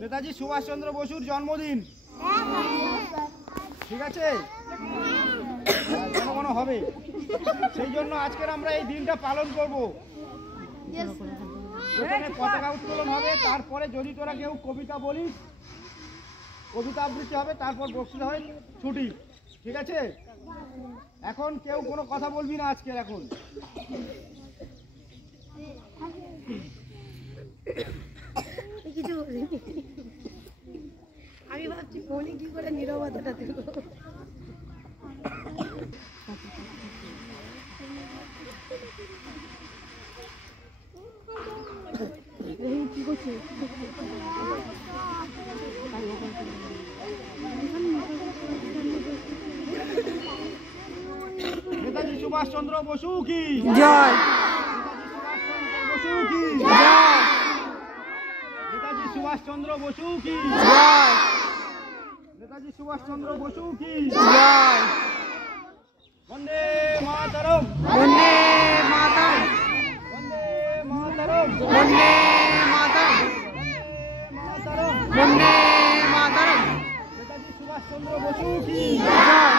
নেতাজি সুভাষচন্দ্র বসুর জন্মদিন, ঠিক আছে? ঘন ঘন হবে, সেই জন্য আজকের আমরা এই দিনটা পালন করব। এখানে পতাকা উত্তোলন হবে, তারপরে যদি তোরা কেউ কবিতা বলিস, কবিতা আবৃত্তি হবে, তারপর বক্তৃতা হয়, ছুটি, ঠিক আছে? এখন কেউ কোনো কথা বলবি না আজকের। এখন কিছু আমি ভাবছি ফোনে কি করে নীরবতাটা দেব। কি করছে? নেতাজি সুভাষচন্দ্র বসু কি জয়, বসু কি জয়, নেতাজি সুভাষচন্দ্র বসু কি জয়, নেতাজি সুভাষচন্দ্র বসু কি জয়। বন্দে মাতরম, বন্দে মাতরম, বন্দে মাতরম, বন্দে মাতরম, মাতরম। বন্দে মাতরম, নেতাজি সুভাষচন্দ্র বসু কি জয়।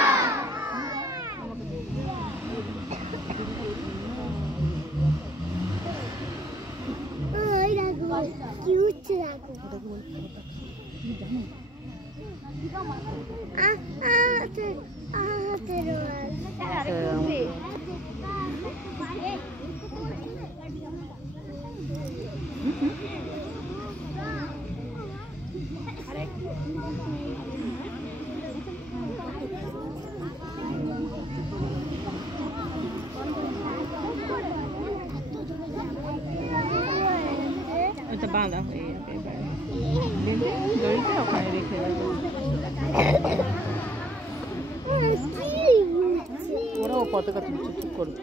এটা বাঁধা হয়ে যাবে, দড়িটা ওখানে রেখে দেবো। ওরাও পতাকা তুলছে, ঠিক করবে।